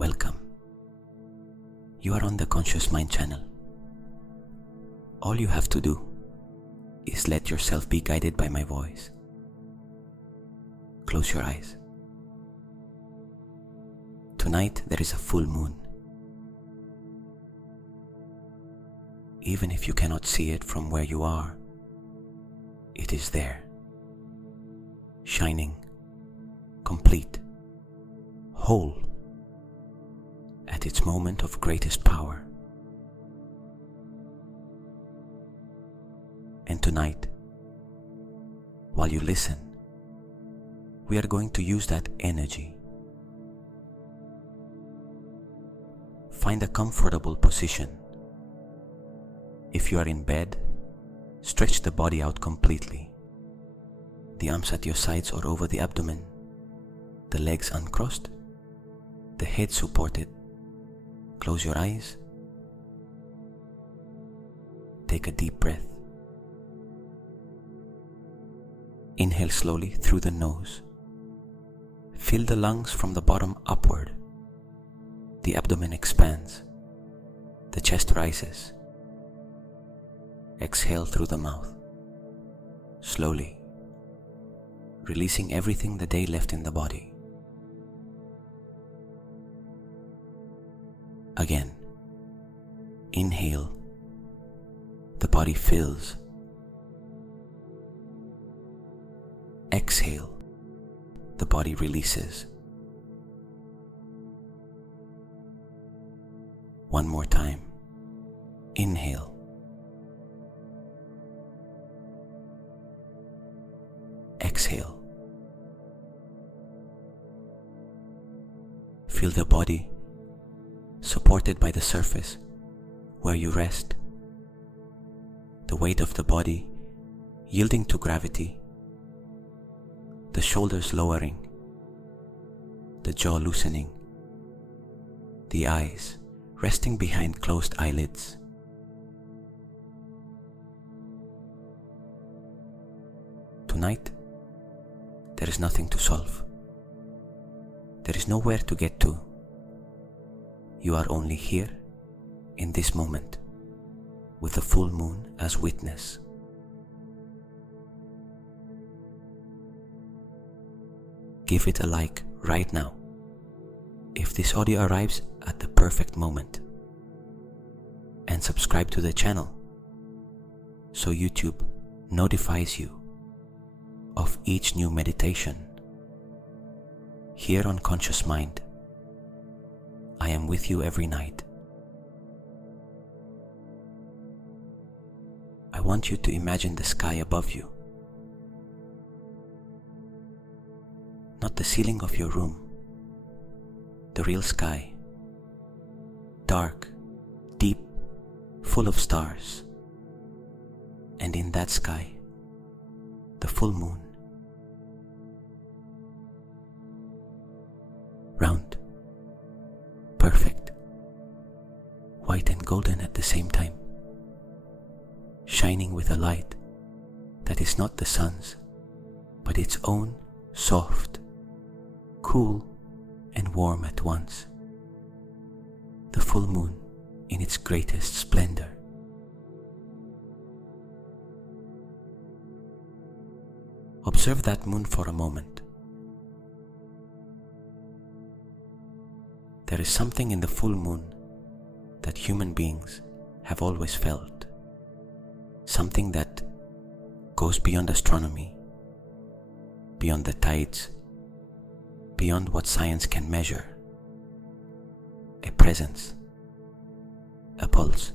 Welcome. You are on the Conscious Mind channel. All you have to do is let yourself be guided by my voice. Close your eyes. Tonight there is a full moon. Even if you cannot see it from where you are, it is there, shining, complete, whole, at its moment of greatest power. And tonight, while you listen, we are going to use that energy. Find a comfortable position. If you are in bed, stretch the body out completely. The arms at your sides or over the abdomen, the legs uncrossed, the head supported. Close your eyes. Take a deep breath. Inhale slowly through the nose. Fill the lungs from the bottom upward. The abdomen expands. The chest rises. Exhale through the mouth. Slowly, releasing everything the day left in the body. Again, inhale, the body fills. Exhale, the body releases. One more time, inhale. Exhale. Feel the body supported by the surface where you rest, the weight of the body yielding to gravity, the shoulders lowering, the jaw loosening, the eyes resting behind closed eyelids. Tonight, there is nothing to solve. There is nowhere to get to. You are only here, in this moment, with the full moon as witness. Give it a like right now, if this audio arrives at the perfect moment. And subscribe to the channel, so YouTube notifies you of each new meditation. Here on Conscious Mind, I am with you every night. I want you to imagine the sky above you, not the ceiling of your room, the real sky, dark, deep, full of stars, and in that sky, the full moon. Round, perfect, white and golden at the same time, shining with a light that is not the sun's, but its own soft, cool, and warm at once. The full moon in its greatest splendor. Observe that moon for a moment. There is something in the full moon that human beings have always felt. Something that goes beyond astronomy, beyond the tides, beyond what science can measure. A presence, a pulse,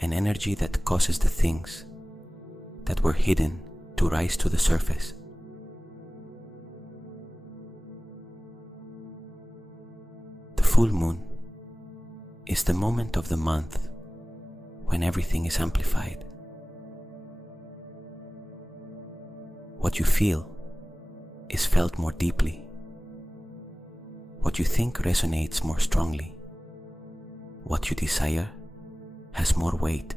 an energy that causes the things that were hidden to rise to the surface. The full moon is the moment of the month when everything is amplified. What you feel is felt more deeply. What you think resonates more strongly. What you desire has more weight.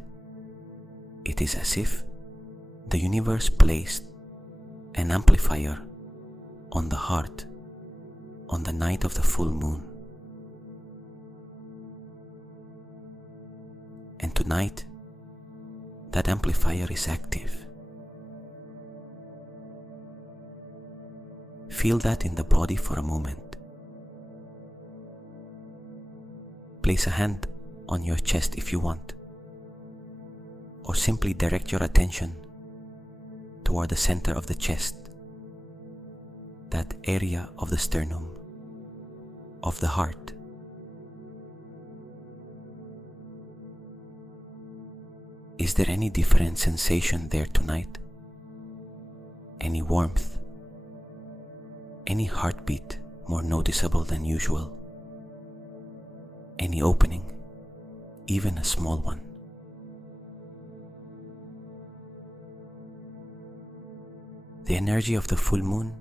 It is as if the universe placed an amplifier on the heart on the night of the full moon. And tonight, that amplifier is active. Feel that in the body for a moment. Place a hand on your chest if you want, or simply direct your attention toward the center of the chest, that area of the sternum, of the heart. Is there any different sensation there tonight? Any warmth? Any heartbeat more noticeable than usual? Any opening, even a small one? The energy of the full moon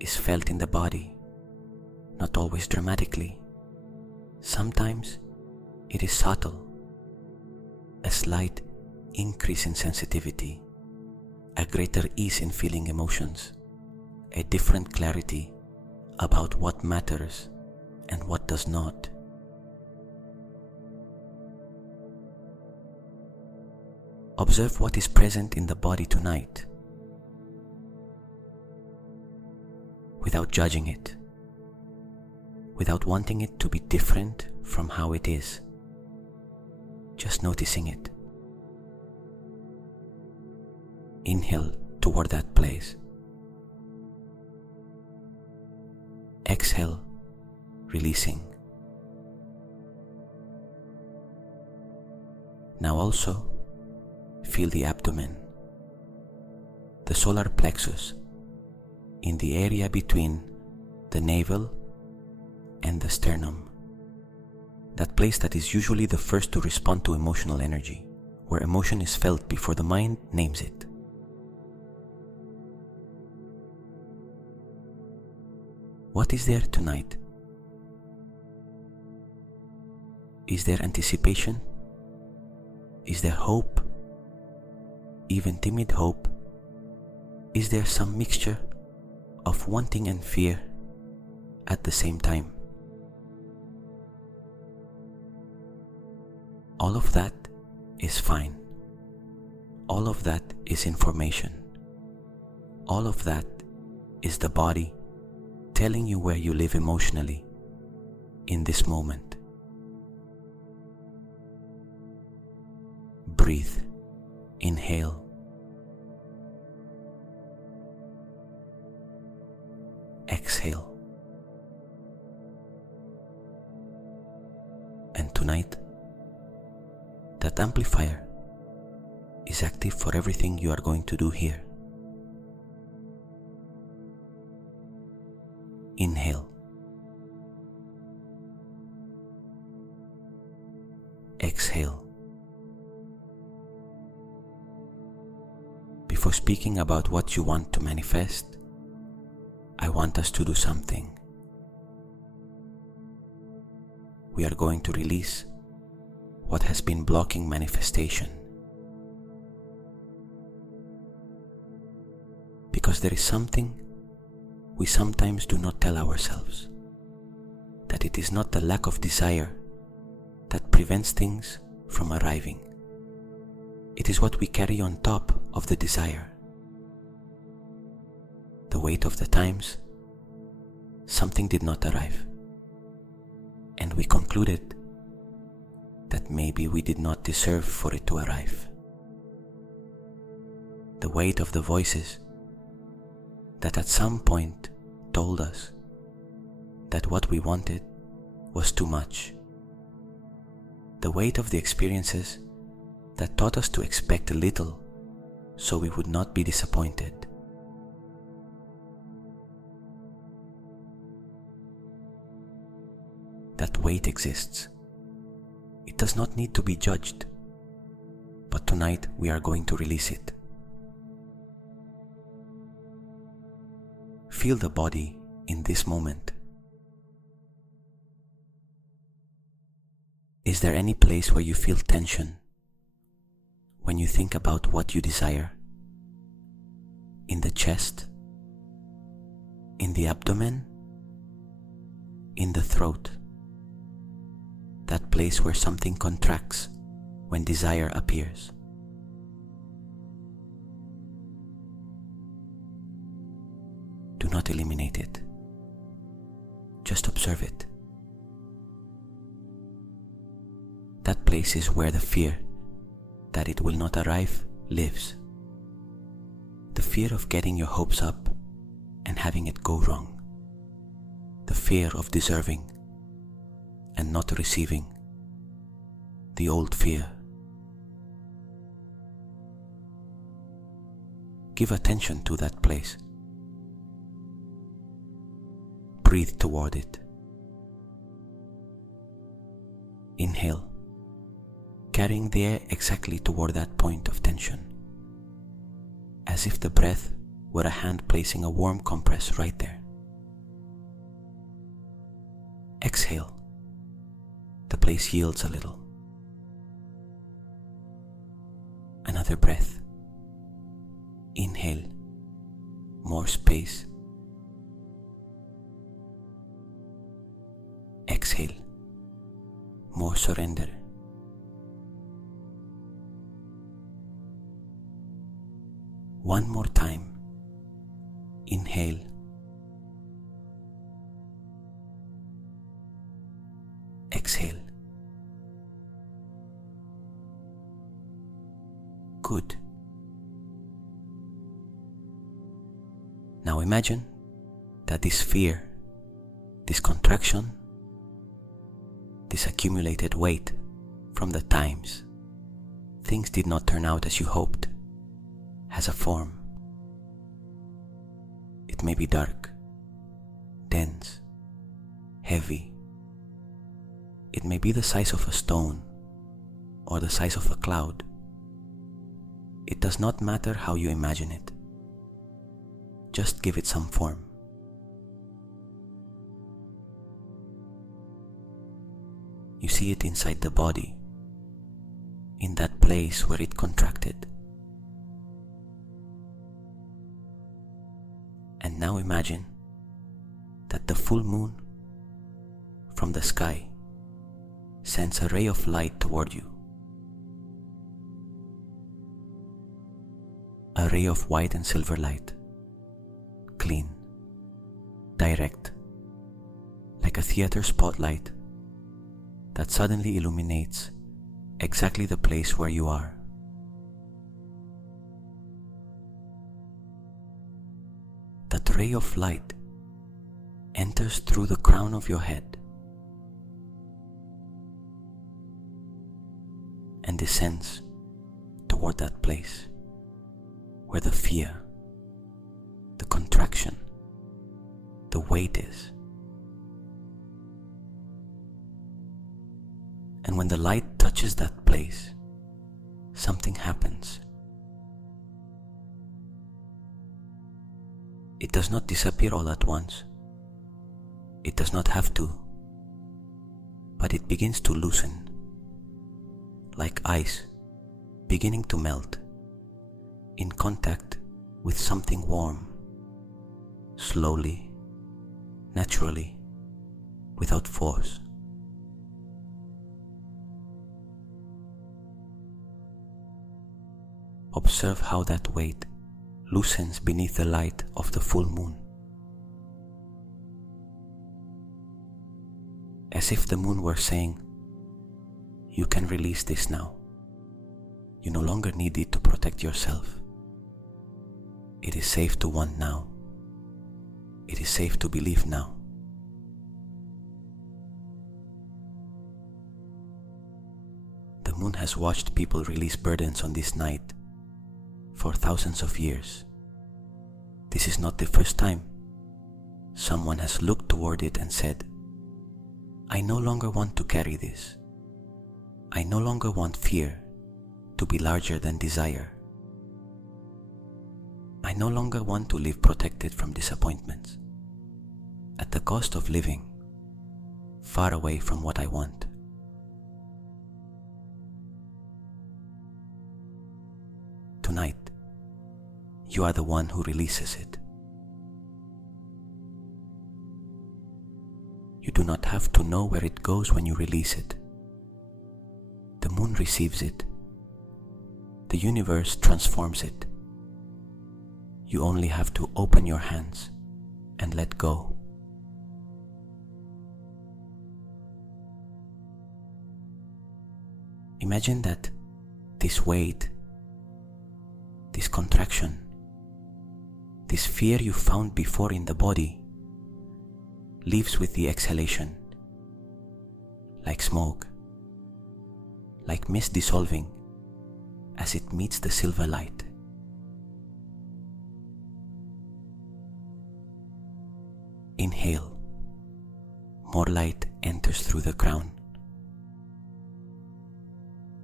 is felt in the body, not always dramatically. Sometimes it is subtle, a slight increase in sensitivity, a greater ease in feeling emotions, a different clarity about what matters and what does not. Observe what is present in the body tonight, without judging it, without wanting it to be different from how it is, just noticing it. Inhale toward that place. Exhale, releasing. Now also feel the abdomen, the solar plexus, in the area between the navel and the sternum, that place that is usually the first to respond to emotional energy, where emotion is felt before the mind names it. What is there tonight? Is there anticipation? Is there hope? Even timid hope? Is there some mixture of wanting and fear at the same time? All of that is fine. All of that is information. All of that is the body telling you where you live emotionally in this moment. Breathe. Inhale. Exhale. And tonight, that amplifier is active for everything you are going to do here. Inhale. Exhale. Before speaking about what you want to manifest, I want us to do something. We are going to release what has been blocking manifestation. Because there is something we sometimes do not tell ourselves, that it is not the lack of desire that prevents things from arriving. It is what we carry on top of the desire. The weight of the times something did not arrive, and we concluded that maybe we did not deserve for it to arrive. The weight of the voices that at some point told us that what we wanted was too much. The weight of the experiences that taught us to expect a little so we would not be disappointed. That weight exists. It does not need to be judged, but tonight we are going to release it. Feel the body in this moment. Is there any place where you feel tension when you think about what you desire? In the chest? In the abdomen? in the throat, that place where something contracts when desire appears. Do not eliminate it. Just observe it. That place is where the fear that it will not arrive lives. The fear of getting your hopes up and having it go wrong. The fear of deserving and not receiving. The old fear. Give attention to that place. Breathe toward it. Inhale, carrying the air exactly toward that point of tension, as if the breath were a hand placing a warm compress right there. Exhale, the place yields a little. Another breath. Inhale, more space. Exhale, more surrender. One more time. Inhale. Exhale. Good. Now imagine that this fear, this contraction, this accumulated weight from the times things did not turn out as you hoped has a form. It may be dark, dense, heavy. It may be the size of a stone or the size of a cloud. It does not matter how you imagine it. Just give it some form. You see it inside the body, in that place where it contracted. And now imagine that the full moon from the sky sends a ray of light toward you. A ray of white and silver light, clean, direct, like a theater spotlight that suddenly illuminates exactly the place where you are. That ray of light enters through the crown of your head and descends toward that place where the fear, the contraction, the weight is. And when the light touches that place, something happens. It does not disappear all at once. It does not have to. But it begins to loosen, like ice beginning to melt in contact with something warm, slowly, naturally, without force. Observe how that weight loosens beneath the light of the full moon. As if the moon were saying, you can release this now. You no longer need it to protect yourself. It is safe to want now. It is safe to believe now. The moon has watched people release burdens on this night for thousands of years. This is not the first time someone has looked toward it and said, I no longer want to carry this. I no longer want fear to be larger than desire. I no longer want to live protected from disappointments, at the cost of living far away from what I want. Tonight, you are the one who releases it. You do not have to know where it goes when you release it. The moon receives it. The universe transforms it. You only have to open your hands and let go. Imagine that this weight, this contraction, this fear you found before in the body leaves with the exhalation, like smoke, like mist dissolving as it meets the silver light. Inhale, more light enters through the crown.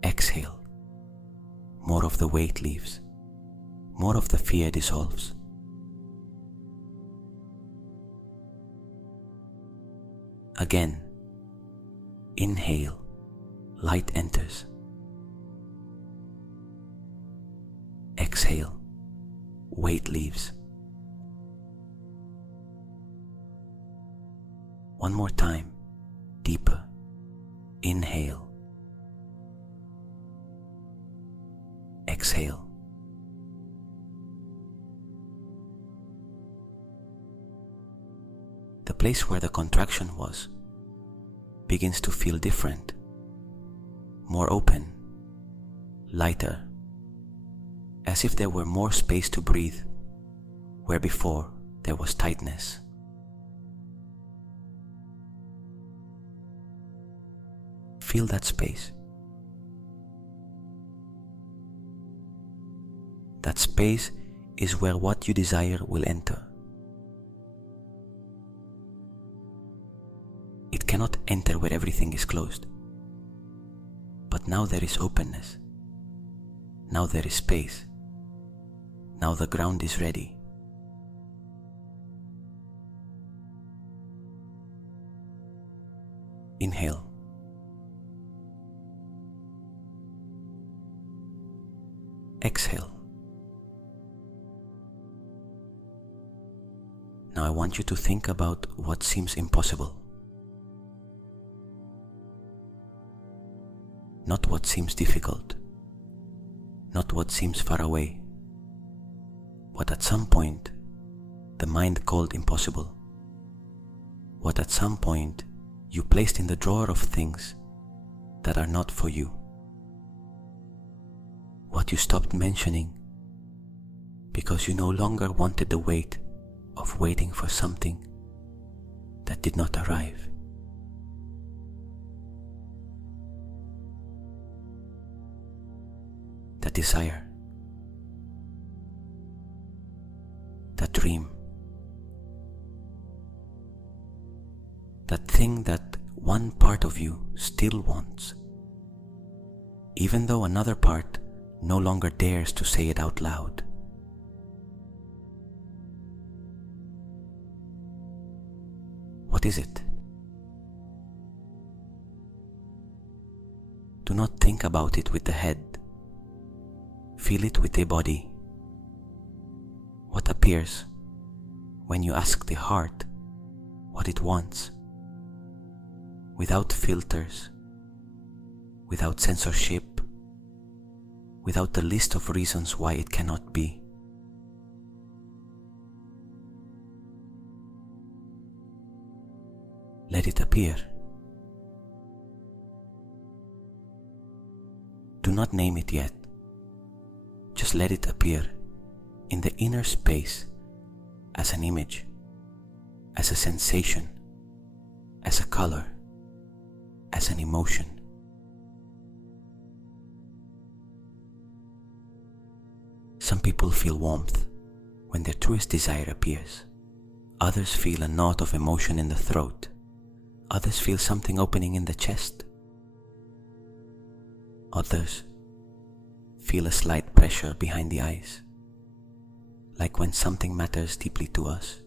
Exhale, more of the weight leaves, more of the fear dissolves. Again, inhale, light enters. Exhale, weight leaves. One more time, deeper. Inhale. Exhale. The place where the contraction was begins to feel different, more open, lighter, as if there were more space to breathe, where before there was tightness. Feel that space. That space is where what you desire will enter. It cannot enter where everything is closed. But now there is openness. Now there is space. Now the ground is ready. Inhale. Exhale. Now I want you to think about what seems impossible. Not what seems difficult. Not what seems far away. What at some point the mind called impossible. What at some point you placed in the drawer of things that are not for you. What you stopped mentioning because you no longer wanted the weight of waiting for something that did not arrive. That desire, that dream, that thing that one part of you still wants, even though another part no longer dares to say it out loud. What is it? Do not think about it with the head. Feel it with the body. What appears when you ask the heart what it wants, without filters, without censorship, without the list of reasons why it cannot be. Let it appear. Do not name it yet. Just let it appear in the inner space as an image, as a sensation, as a color, as an emotion. Some people feel warmth when their truest desire appears. Others feel a knot of emotion in the throat. Others feel something opening in the chest. Others feel a slight pressure behind the eyes, like when something matters deeply to us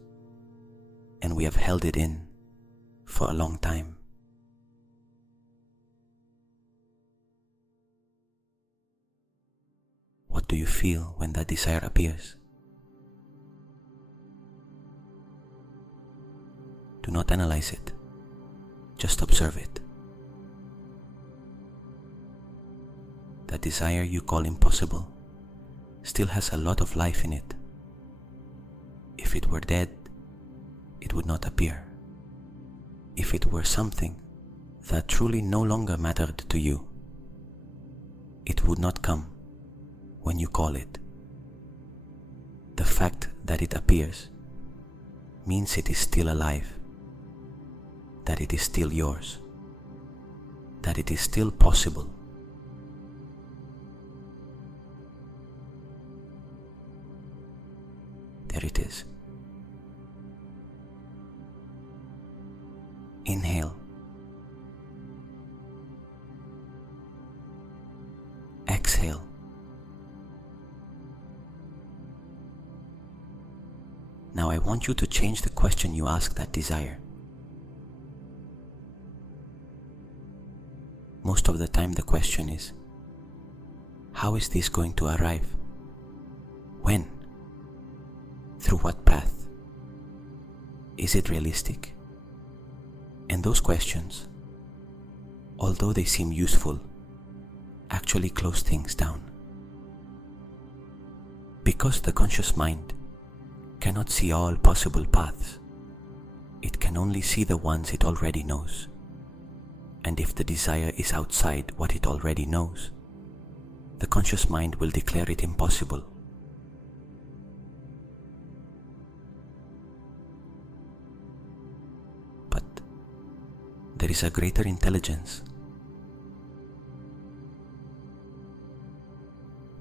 and we have held it in for a long time. What do you feel when that desire appears? Do not analyze it. Just observe it. The desire you call impossible still has a lot of life in it. If it were dead, it would not appear. If it were something that truly no longer mattered to you, it would not come when you call it. The fact that it appears means it is still alive, that it is still yours, that it is still possible. There it is. Inhale. Exhale. Now I want you to change the question you ask that desire. Most of the time the question is, how is this going to arrive? When? Through what path? Is it realistic? And those questions, although they seem useful, actually close things down. Because the conscious mind cannot see all possible paths, it can only see the ones it already knows. And if the desire is outside what it already knows, the conscious mind will declare it impossible. But there is a greater intelligence,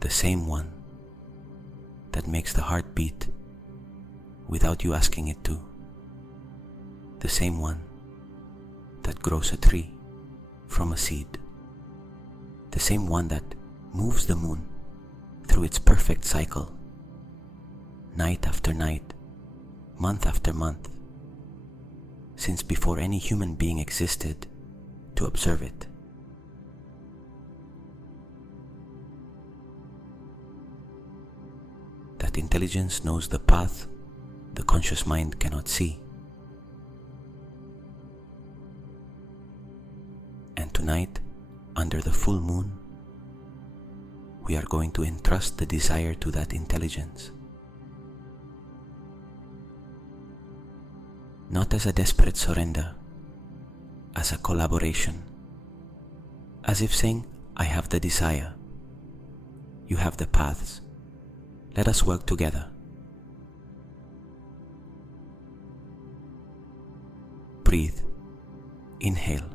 the same one that makes the heart beat without you asking it to, the same one that grows a tree from a seed, the same one that moves the moon through its perfect cycle, night after night, month after month, since before any human being existed to observe it. That intelligence knows the path the conscious mind cannot see. And tonight, under the full moon, we are going to entrust the desire to that intelligence. Not as a desperate surrender, as a collaboration, as if saying, I have the desire, you have the paths, let us work together. Breathe, inhale.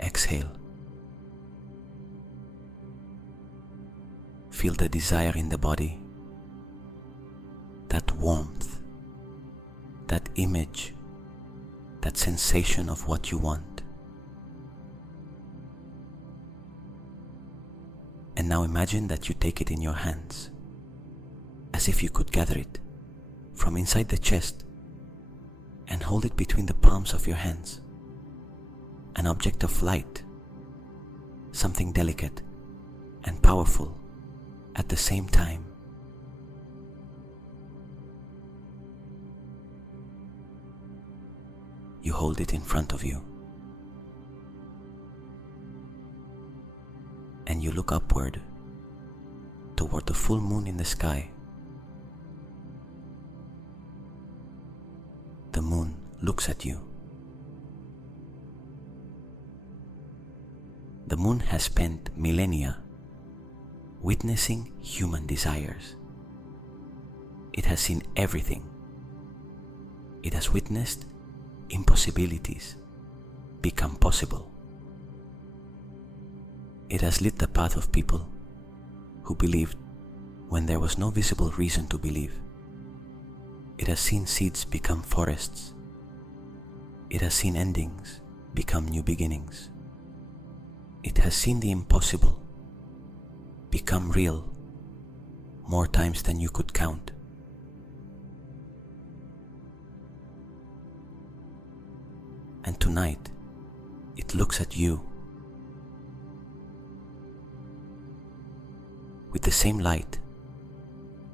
Exhale. Feel the desire in the body, that warmth, that image, that sensation of what you want. And now imagine that you take it in your hands, as if you could gather it from inside the chest and hold it between the palms of your hands. An object of light, something delicate and powerful at the same time. You hold it in front of you, and you look upward toward the full moon in the sky. The moon looks at you. The moon has spent millennia witnessing human desires. It has seen everything. It has witnessed impossibilities become possible. It has lit the path of people who believed when there was no visible reason to believe. It has seen seeds become forests. It has seen endings become new beginnings. It has seen the impossible become real more times than you could count. And tonight, it looks at you with the same light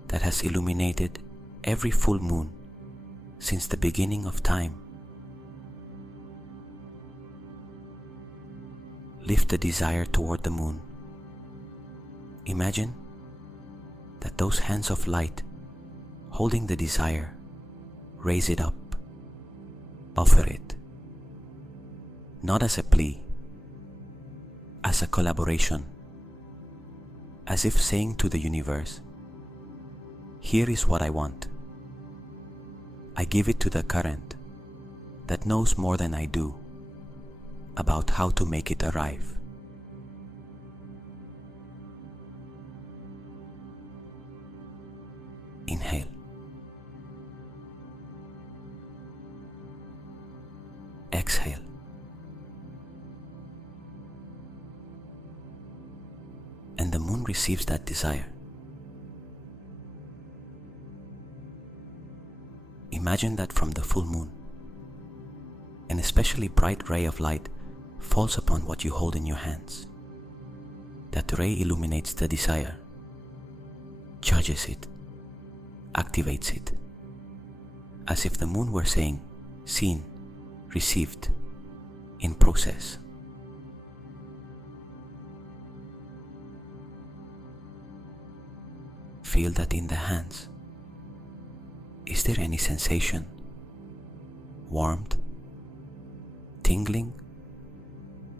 that has illuminated every full moon since the beginning of time. Lift the desire toward the moon. Imagine that those hands of light holding the desire raise it up, offer it, not as a plea, as a collaboration, as if saying to the universe, "Here is what I want. I give it to the current that knows more than I do about how to make it arrive." Inhale. Exhale. And the moon receives that desire. Imagine that from the full moon, an especially bright ray of light falls upon what you hold in your hands. That ray illuminates the desire, charges it, activates it, as if the moon were saying, "Seen, received, in process." Feel that in the hands. Is there any sensation? Warmth? Tingling?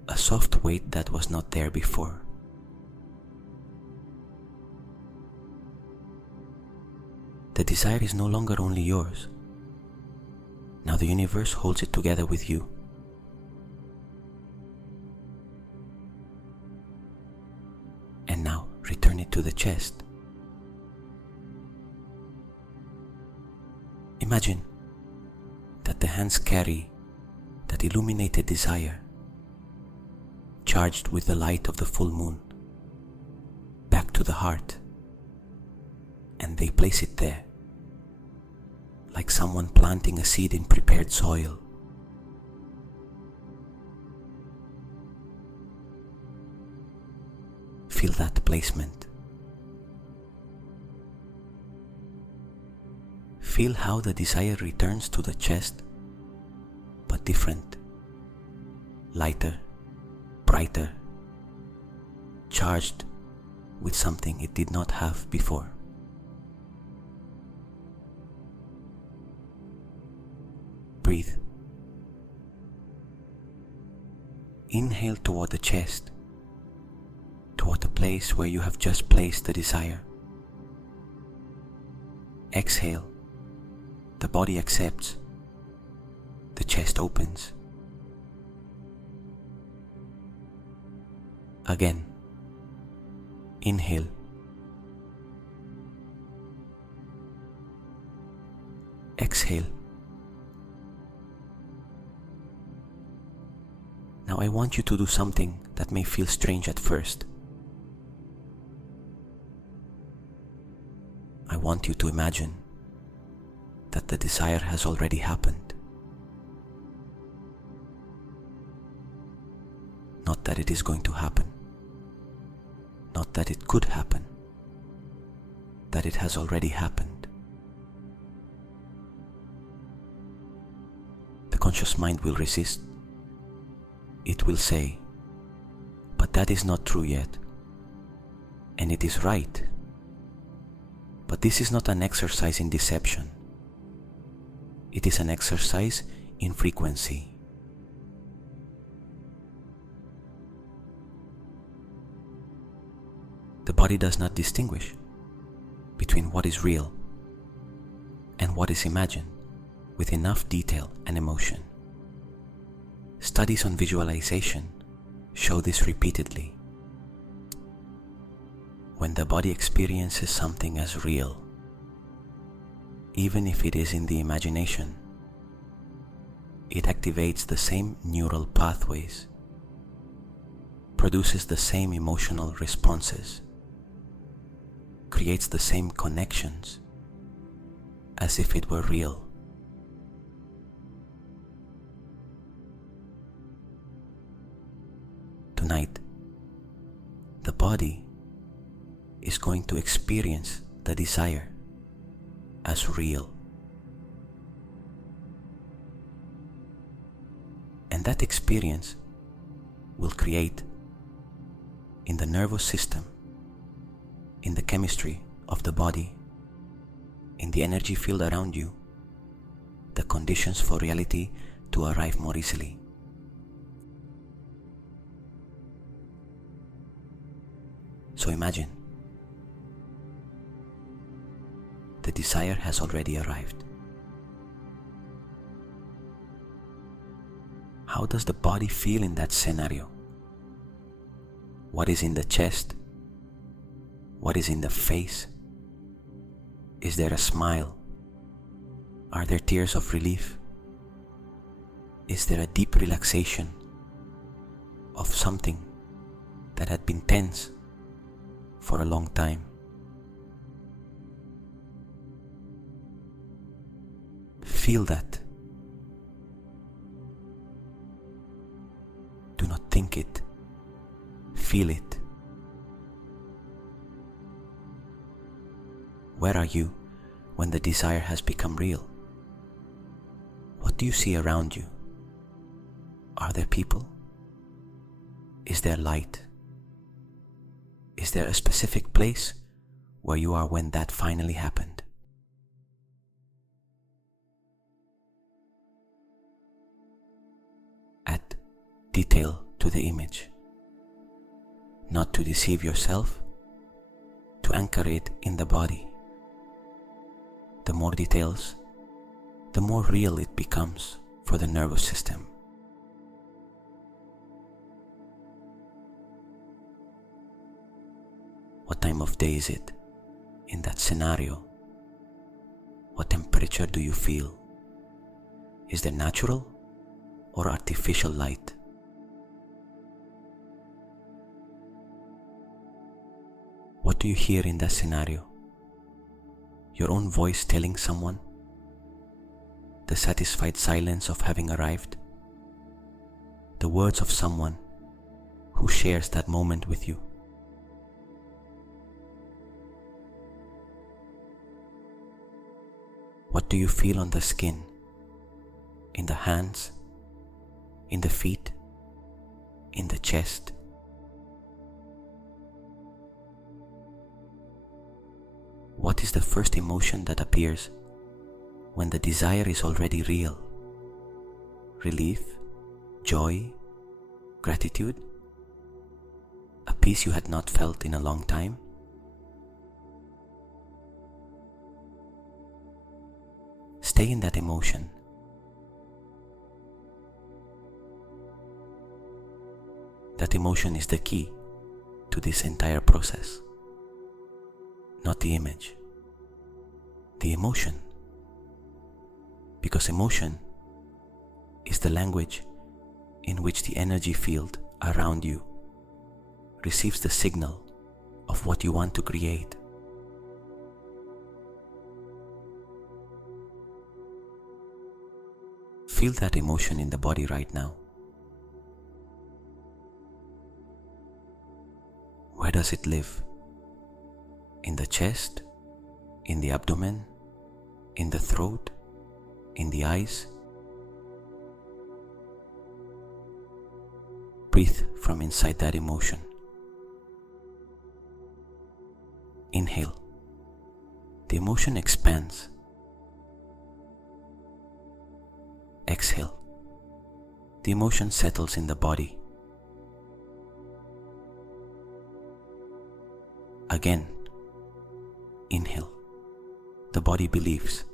A soft weight that was not there before? The desire is no longer only yours. Now the universe holds it together with you. And now return it to the chest. Imagine that the hands carry that illuminated desire, charged with the light of the full moon, back to the heart, and they place it there, like someone planting a seed in prepared soil. Feel that placement. Feel how the desire returns to the chest, but different, lighter, brighter, charged with something it did not have before. Breathe. Inhale toward the chest, toward the place where you have just placed the desire. Exhale. The body accepts. The chest opens. Again. Inhale. Exhale. Now I want you to do something that may feel strange at first. I want you to imagine that the desire has already happened. Not that it is going to happen. Not that it could happen. That it has already happened. The conscious mind will resist. It will say, "But that is not true yet. And it is right. But this is not an exercise in deception. It is an exercise in frequency." The body does not distinguish between what is real and what is imagined with enough detail and emotion. Studies on visualization show this repeatedly. When the body experiences something as real, even if it is in the imagination, it activates the same neural pathways, produces the same emotional responses, creates the same connections as if it were real. Tonight, the body is going to experience the desire as real. And that experience will create in the nervous system, in the chemistry of the body, in the energy field around you, the conditions for reality to arrive more easily. So imagine, the desire has already arrived. How does the body feel in that scenario? What is in the chest? What is in the face? Is there a smile? Are there tears of relief? Is there a deep relaxation of something that had been tense for a long time? Feel that. Do not think it. Feel it. Where are you when the desire has become real? What do you see around you? Are there people? Is there light? Is there a specific place where you are when that finally happened? Add detail to the image, not to deceive yourself, to anchor it in the body. The more details, the more real it becomes for the nervous system. What time of day is it in that scenario? What temperature do you feel? Is there natural or artificial light? What do you hear in that scenario? Your own voice telling someone? The satisfied silence of having arrived? The words of someone who shares that moment with you? What do you feel on the skin, in the hands, in the feet, in the chest? What is the first emotion that appears when the desire is already real? Relief, joy, gratitude, a peace you had not felt in a long time? Stay in that emotion. That emotion is the key to this entire process. Not the image, the emotion. Because emotion is the language in which the energy field around you receives the signal of what you want to create. Feel that emotion in the body right now. Where does it live? In the chest, in the abdomen, in the throat, in the eyes? Breathe from inside that emotion. Inhale. The emotion expands. Exhale. The emotion settles in the body. Again. Inhale. The body believes.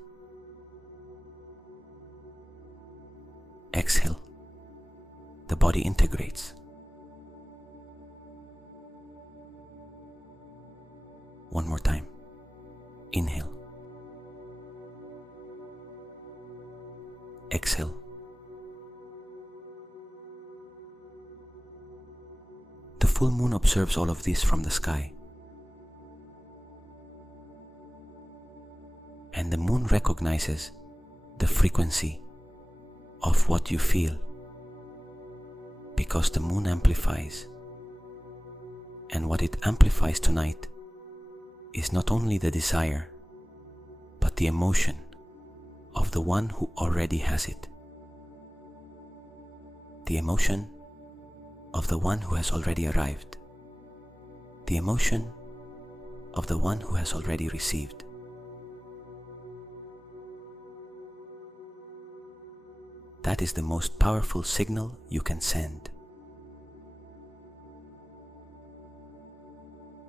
Exhale. The body integrates. One more time. Inhale. Exhale. The full moon observes all of this from the sky. And the moon recognizes the frequency of what you feel, because the moon amplifies. And what it amplifies tonight is not only the desire, but the emotion of the one who already has it. the emotion of the one who has already arrived, the emotion of the one who has already received. That is the most powerful signal you can send.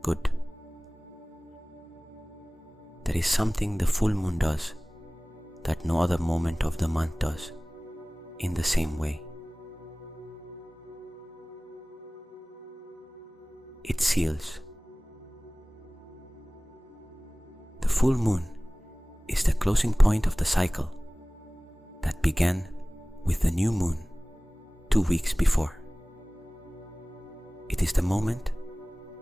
Good. There is something the full moon does that no other moment of the month does in the same way. It seals. The full moon is the closing point of the cycle that began with the new moon 2 weeks before. It is the moment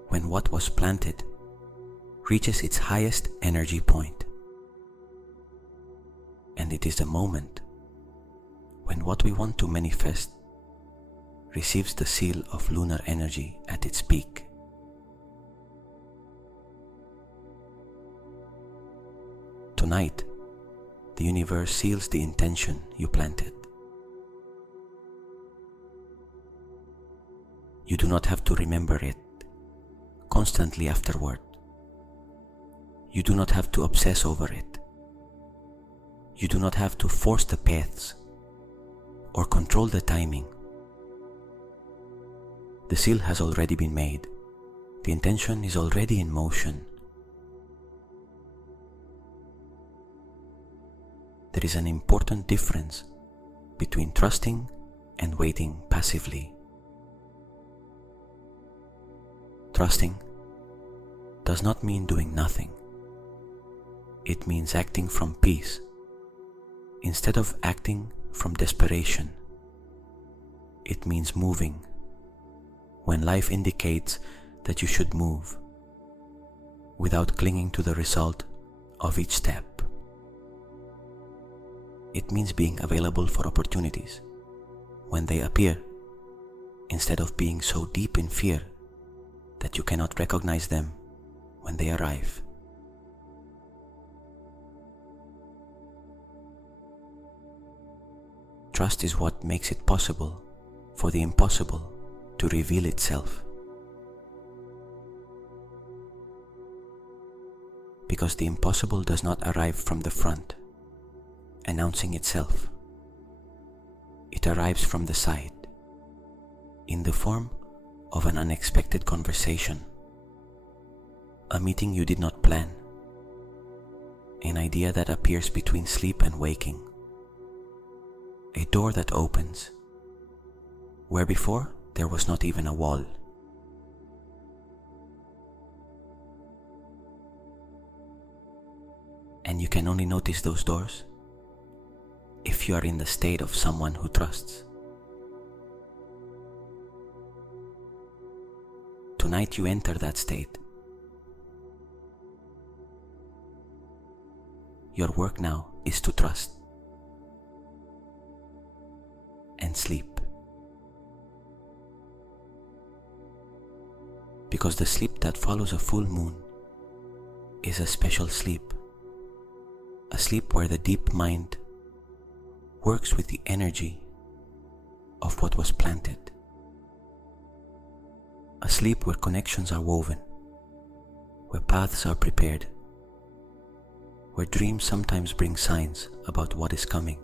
when what was planted reaches its highest energy point. And it is the moment when what we want to manifest receives the seal of lunar energy at its peak. Tonight, the universe seals the intention you planted. You do not have to remember it constantly afterward. You do not have to obsess over it. You do not have to force the paths or control the timing. The seal has already been made. The intention is already in motion. There is an important difference between trusting and waiting passively. Trusting does not mean doing nothing. It means acting from peace instead of acting from desperation. It means moving when life indicates that you should move without clinging to the result of each step. It means being available for opportunities when they appear instead of being so deep in fear that you cannot recognize them when they arrive. Trust is what makes it possible for the impossible to reveal itself. Because the impossible does not arrive from the front, announcing itself. It arrives from the side, in the form of an unexpected conversation, a meeting you did not plan, an idea that appears between sleep and waking, a door that opens, where before there was not even a wall. And you can only notice those doors if you are in the state of someone who trusts. Tonight you enter that state. Your work now is to trust and sleep. Because the sleep that follows a full moon is a special sleep, a sleep where the deep mind works with the energy of what was planted, a sleep where connections are woven, where paths are prepared, where dreams sometimes bring signs about what is coming.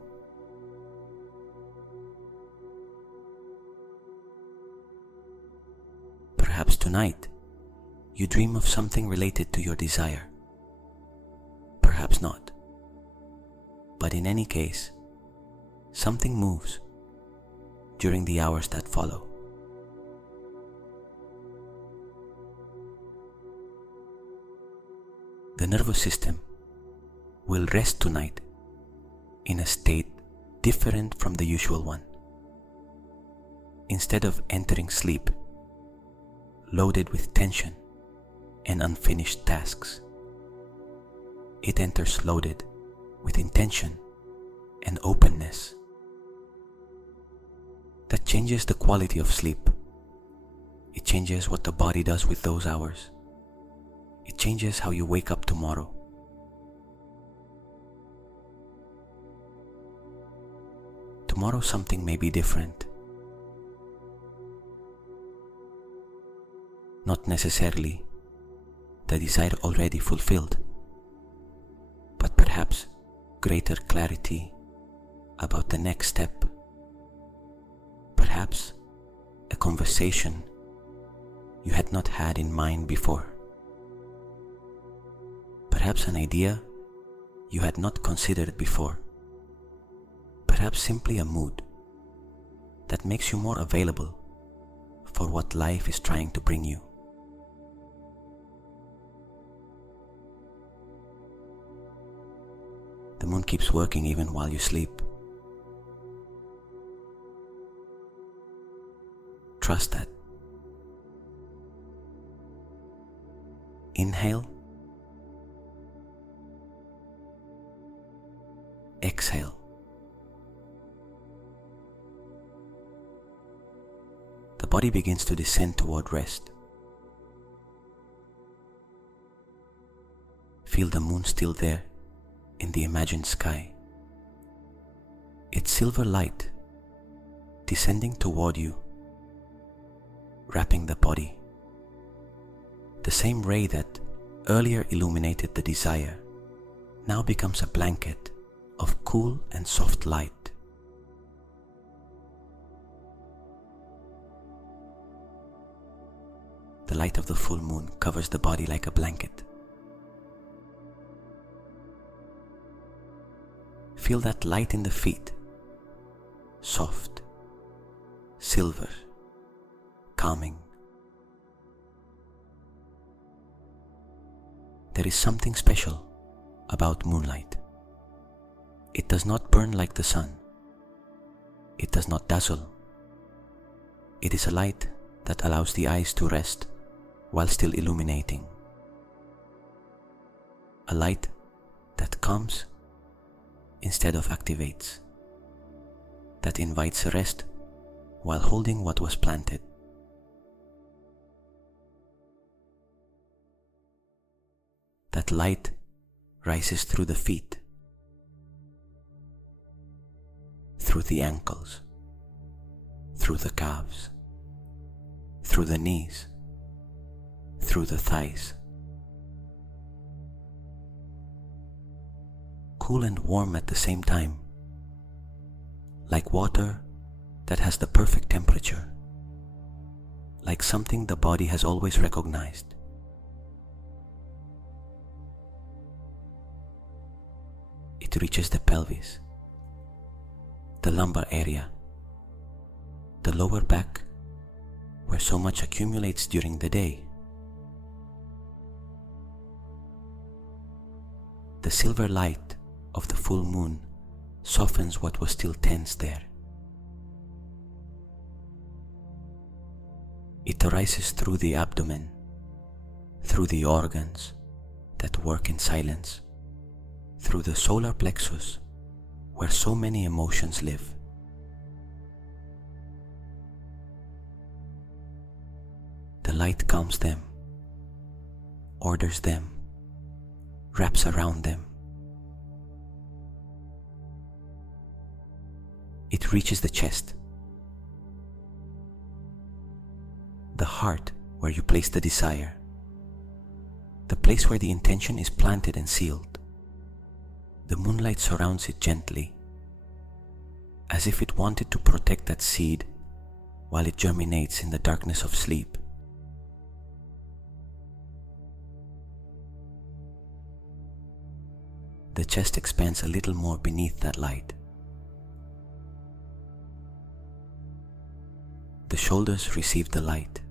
Perhaps tonight you dream of something related to your desire. Perhaps not. But in any case, something moves during the hours that follow. The nervous system will rest tonight in a state different from the usual one. Instead of entering sleep loaded with tension and unfinished tasks, it enters loaded with intention and openness. That changes the quality of sleep. It changes what the body does with those hours. It changes how you wake up tomorrow. Tomorrow something may be different, not necessarily the desire already fulfilled, but perhaps greater clarity about the next step, perhaps a conversation you had not had in mind before, perhaps an idea you had not considered before, perhaps simply a mood that makes you more available for what life is trying to bring you. The moon keeps working even while you sleep. Trust that. Inhale. Exhale. The body begins to descend toward rest. Feel the moon still there in the imagined sky. Its silver light descending toward you, wrapping the body. The same ray that earlier illuminated the desire now becomes a blanket of cool and soft light. The light of the full moon covers the body like a blanket. Feel that light in the feet, soft, silver, calming. There is something special about moonlight. It does not burn like the sun. It does not dazzle. It is a light that allows the eyes to rest while still illuminating. A light that calms instead of activates, that invites rest while holding what was planted. That light rises through the feet, through the ankles, through the calves, through the knees, through the thighs. Cool and warm at the same time, like water that has the perfect temperature, like something the body has always recognized. It reaches the pelvis, the lumbar area, the lower back, where so much accumulates during the day. The silver light of the full moon softens what was still tense there. It arises through the abdomen, through the organs that work in silence, through the solar plexus where so many emotions live. The light calms them, orders them, wraps around them. It reaches the chest, the heart where you place the desire, the place where the intention is planted and sealed. The moonlight surrounds it gently, as if it wanted to protect that seed while it germinates in the darkness of sleep. The chest expands a little more beneath that light. The shoulders receive the light,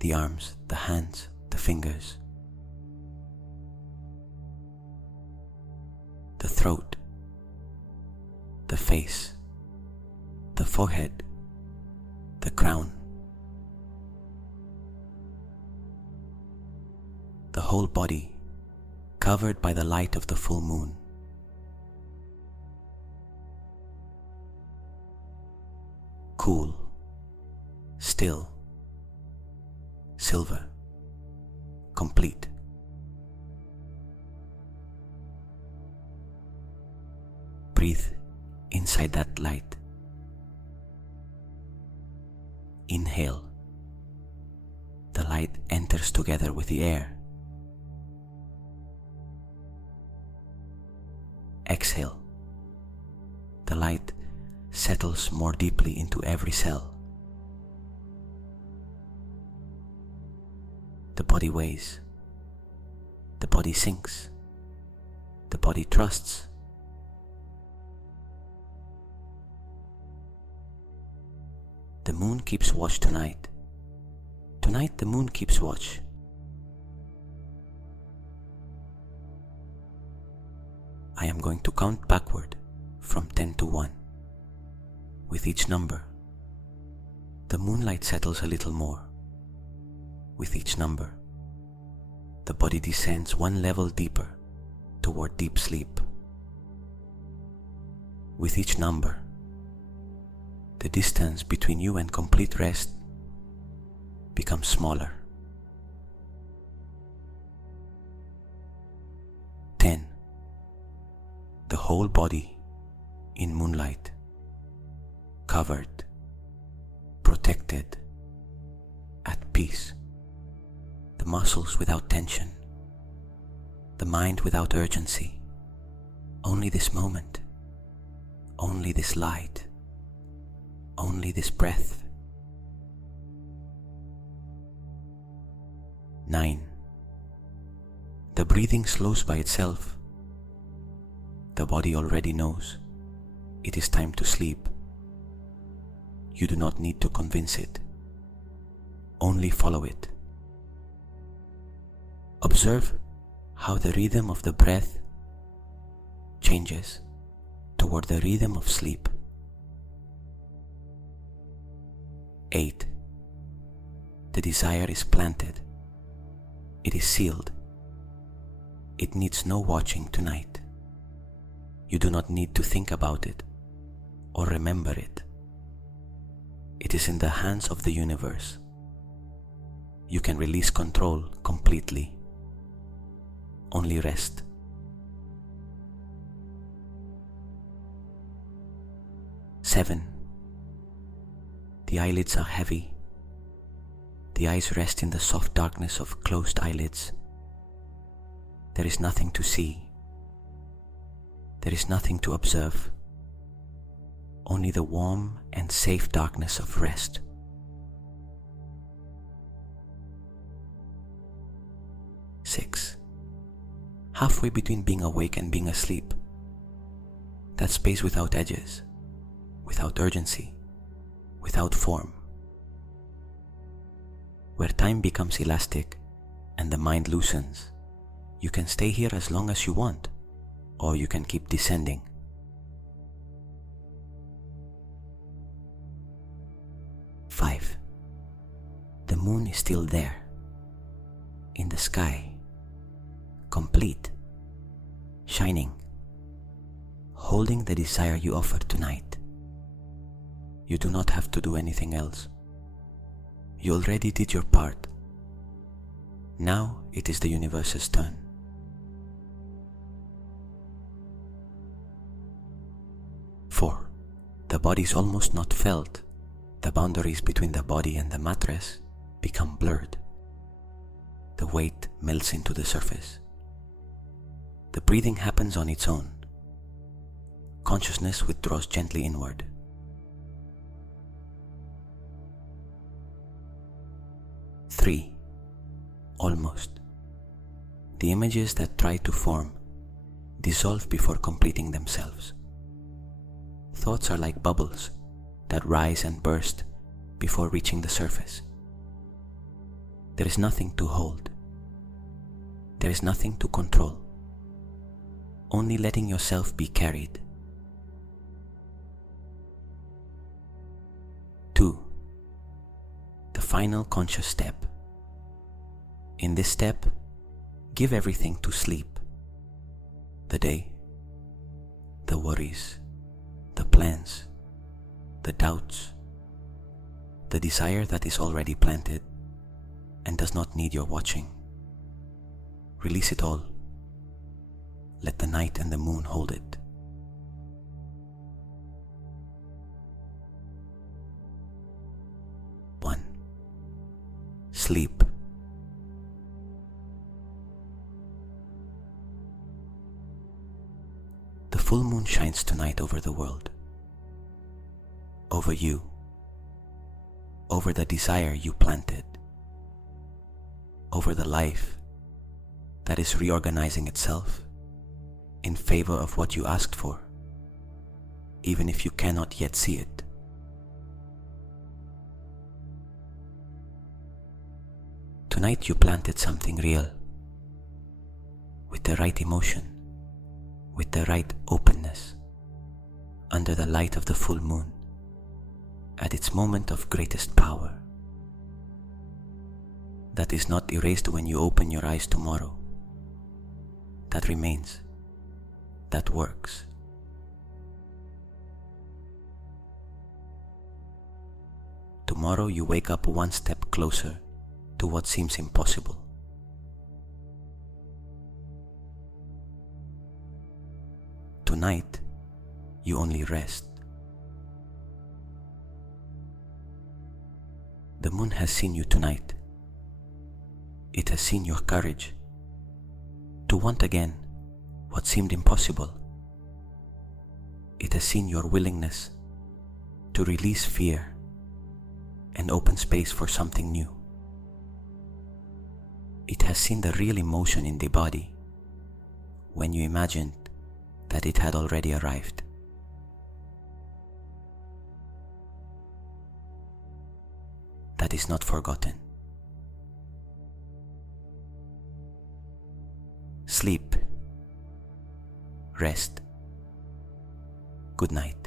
the arms, the hands, the fingers, the throat, the face, the forehead, the crown. The whole body covered by the light of the full moon. Cool, still, silver, complete. Breathe inside that light. Inhale the enters together with the air. Exhale. The light settles more deeply into every cell. The body weighs. The body sinks. The body trusts. The moon keeps watch tonight. Tonight the moon keeps watch. I am going to count backward from 10 to 1. With each number, the moonlight settles a little more. With each number, the body descends one level deeper toward deep sleep. With each number, the distance between you and complete rest becomes smaller. 10. The whole body in moonlight, covered, protected, at peace. The muscles without tension, the mind without urgency. Only this moment, only this light, only this breath. 9. The breathing slows by itself. The body already knows it is time to sleep. You do not need to convince it. Only follow it. Observe how the rhythm of the breath changes toward the rhythm of sleep. 8. The desire is planted. It is sealed. It needs no watching tonight. You do not need to think about it or remember it. It is in the hands of the universe. You can release control completely. Only rest. 7. The eyelids are heavy. The eyes rest in the soft darkness of closed eyelids. There is nothing to see. There is nothing to observe. Only the warm and safe darkness of rest. 6. Halfway between being awake and being asleep. That space without edges, without urgency, without form. Where time becomes elastic and the mind loosens. You can stay here as long as you want, or you can keep descending. 5. The moon is still there, in the sky, complete, shining, holding the desire you offer tonight. You do not have to do anything else. You already did your part. Now it is the universe's turn. 4. The body is almost not felt. The boundaries between the body and the mattress become blurred. The weight melts into the surface. The breathing happens on its own. Consciousness withdraws gently inward. 3. Almost. The images that try to form dissolve before completing themselves. Thoughts are like bubbles that rise and burst before reaching the surface. There is nothing to hold. There is nothing to control. Only letting yourself be carried. 2. The final conscious step. In this step, give everything to sleep. The day, the worries, the plans, the doubts, the desire that is already planted and does not need your watching. Release it all. Let the night and the moon hold it. 1. Sleep. full moon shines tonight over the world, over you, over the desire you planted, over the life that is reorganizing itself in favor of what you asked for, even if you cannot yet see it. Tonight you planted something real, with the right emotion, with the right openness, under the light of the full moon, at its moment of greatest power. That is not erased when you open your eyes tomorrow. That remains. That works. Tomorrow you wake up one step closer to what seems impossible. Tonight, you only rest. The moon has seen you tonight. It has seen your courage to want again what seemed impossible. It has seen your willingness to release fear and open space for something new. It has seen the real emotion in the body when you imagined that it had already arrived. That is not forgotten. Sleep. Rest. Good night.